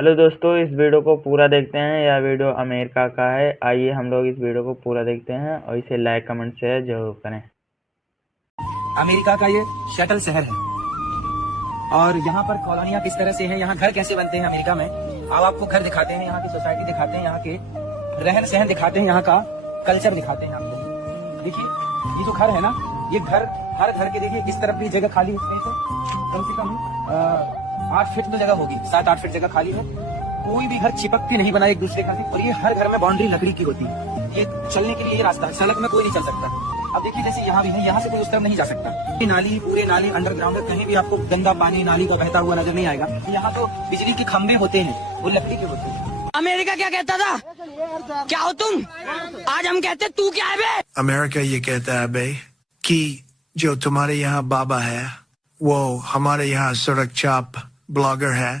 Hello दोस्तों, इस video को पूरा देखते हैं। यह वीडियो अमेरिका का है। आइए हम लोग इस वीडियो को पूरा देखते हैं और इसे लाइक कमेंट शेयर जरूर करें। अमेरिका का ये शटल शहर है और यहाँ पर कॉलोनियाँ किस तरह से हैं, यहाँ घर कैसे बनते हैं अमेरिका में। अब आपको घर दिखाते हैं, यहाँ की सोसाइटी दिखाते हैं, यहाँ के रहन सहन दिखाते हैं, यहाँ का कल्चर दिखाते हैं आपको। देखिए ये जो घर है ना, ये घर हर घर के देखिए इस तरफ भी जगह खाली है, इसमें से कम 8 फीट तो जगह होगी, 7-8 फीट जगह खाली है। कोई भी घर चिपक के नहीं बना एक दूसरे का है और ये हर घर में बाउंड्री लकड़ी की होती है। ये चलने के लिए ये रास्ता है, सड़क में कोई नहीं चल सकता। अब देखिए जैसे यहाँ भी है, यहाँ से कोई उस तरफ नहीं जा सकता। ये नाली पूरे नाली अंडरग्राउंड है, कहीं भी आपको गंदा पानी नाली का बहता हुआ नजर नहीं आएगा। यहाँ तो बिजली के खंभे होते हैं, वो लकड़ी के होते हैं। अमेरिका क्या कहता था? क्या हो तुम? आज हम कहते तू क्या है बे? अमेरिका ये कहता है बे कि जो तुम्हारे यहाँ बाबा है वो हमारे यहाँ सड़क चाप ब्लॉगर है।